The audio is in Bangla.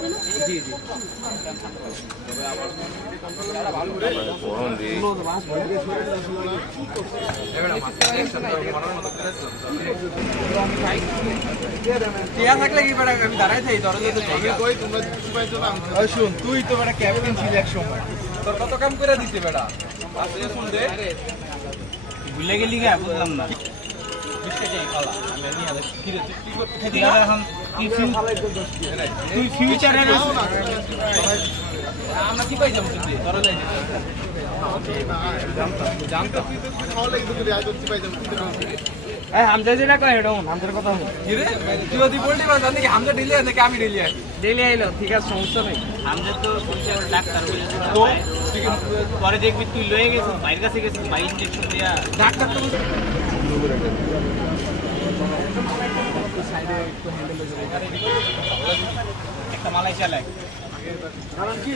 জি জি টিয়া থাকলে কি বেটা আমি দাঁড়াই থাকি দরজা তো চাই কই তোমরা শুন তুই তো বেটা ক্যাপ্টেন ছিলি এক সময় তোর কত কাম করে দিতে বেটা আসলে শুন দে ভুলে গেলি গা বুঝলাম না তুই ফিউচারে আমরা কি পাই যাবো হামজা যেটা কয় এটা হামজার কথা কি রে তুই যদি বললি বা জানি কি হামজা ডেলি আছে নাকি আমি ডেলি আছি ডেলি আইলো ঠিক আছে সমস্যা নেই হামজা তো ফিউচার ডাক্তার বলে তো পরে দেখবি তুই লয়ে গেছিস বাইরের কাছে গেছিস মাই ইনজেকশন দিয়া ডাক্তার তো একটা মালাই চালায় কারণ কি